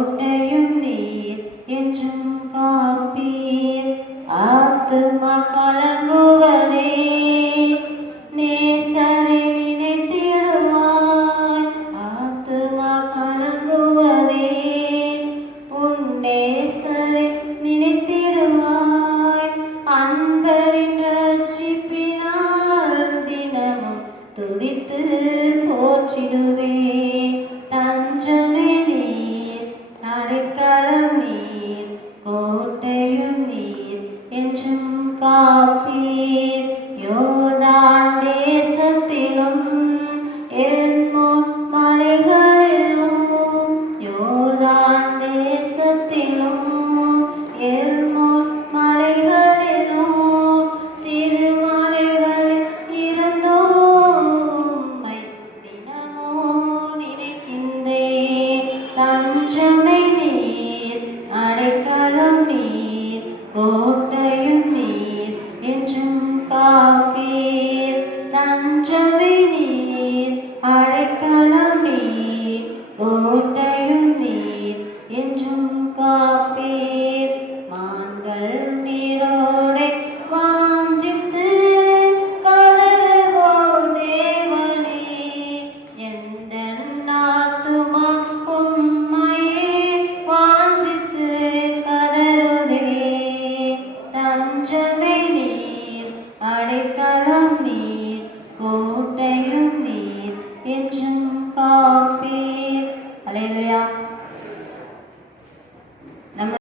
கோட்டையும் நீர் என்றும் காப்பீர். ஆத்துமா கலங்குவதே நேசரை நினைத்திடுவாய். ஆத்துமா கலங்குவதே உன் நேசரை நினைத்திடுவாய். அன்பரின் ரட்சிப்பினால் தினமும் துதித்து போற்றிடுவே. தஞ்சமே நீர், அடைக்கலம் நீர், கோட்டையும் நீர் என்றும் காப்பீர். யோர்தான் தேசத்திலும் எர்மோன் மலைகளிலும், யோர்தான் தேசத்திலும் எர்மோன் மலைகளிலும், சிறு மலைகளில் இருந்தோம் உம்மை தினமோ நினைக்கின்றேன். தஞ்சமை நீர், அடைக்கலம் நீர், கோட்டையும் நீர் என்றும் காப்பீர். தஞ்சமை நீர், அடைக்கலம் நீர், கோட்டையும் நீர் என்றும் காப்பீர். மான்கள் நீரோடை வாஞ்சித்து கதறுவோம் தேவனே. எந்தன் ஆத்துமா உம்மையே வாஞ்சித்து கதறுதே. தஞ்சமே நீர், அடைக்கலம் நீர், கோட்டையும்